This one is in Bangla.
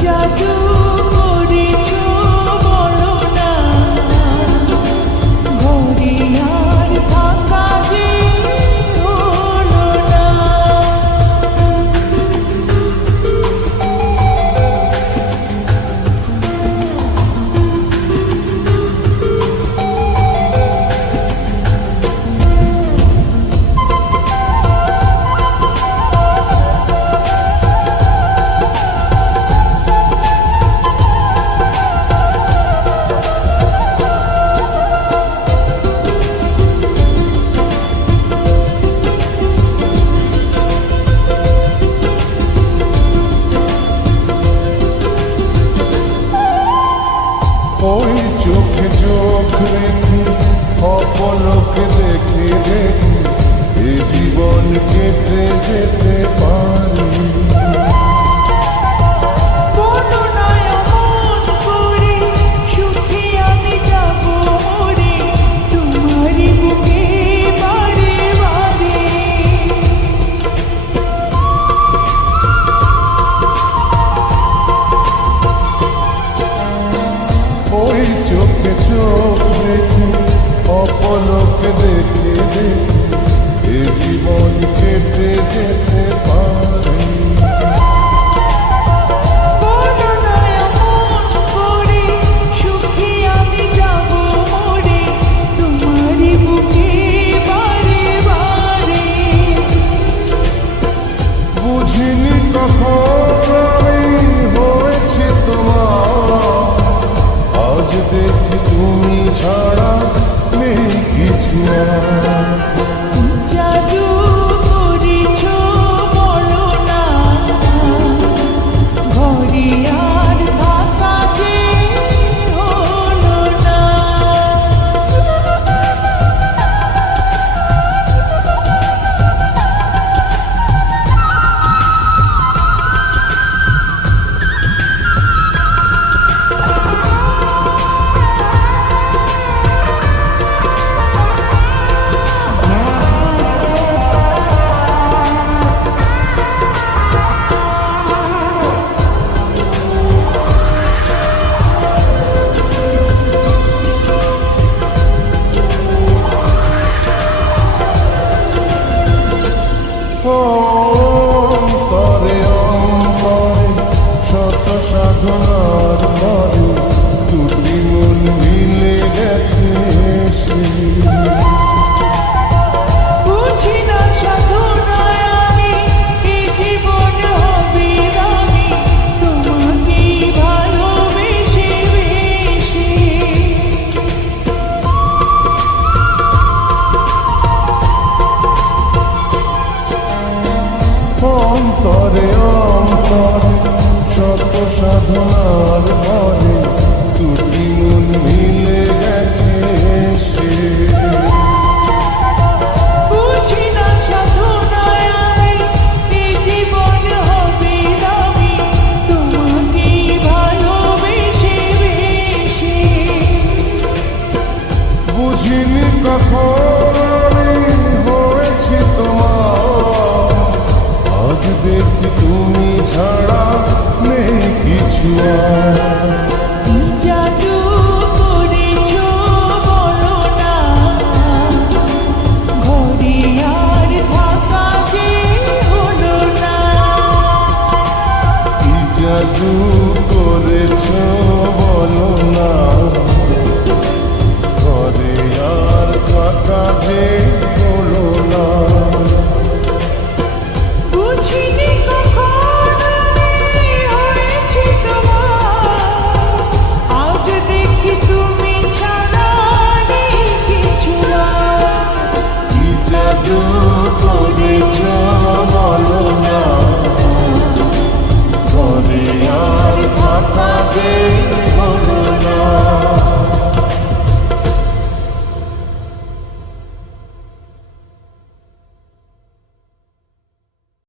জাদু করেছো বলো না, ঘরে আর থাকা যে হলো না। ওই চোখে চোখ রেখে অপলকে দেখে দেখে এ জীবন কেটে যেতে পারি। ওই চোখে চোখ রেখে অপলকে দেখে দেখে এ জীবন কেটে যেতে পারে। বুঝিনি কখন আমি হয়েছে তোমার, আজ দেখি তুমি ছাড়া নেই কিছু আর। জাদু করেছো বলো না, ঘরে আর থাকা যে হলো না। অন্তরে অন্তরে শত সাধনার পরে দুটি মন মিলে গেছে এসে। বুঝি না সাধনায় আমি এ জীবন হবে দামি, তোমাকে ভালোবেসে বেশি। অন্তরে অন্তরে শত সাধনার পরে দুটি মন মিলে গেছে এসে। বুঝি না সাধনায় আমি এ জীবন হবে দামি, তোমাকে ভালোবেসে বেশি। বুঝিনি কখন আমি হয়েছি তোমার, আজ দেখি তুমি ছাড়া নেই কিছু আর। জাদু করেছো বলো না, ঘরে আর থাকা যে হলো না। কি জাদু করেছ বলো না, ঘরে আর থাকা যে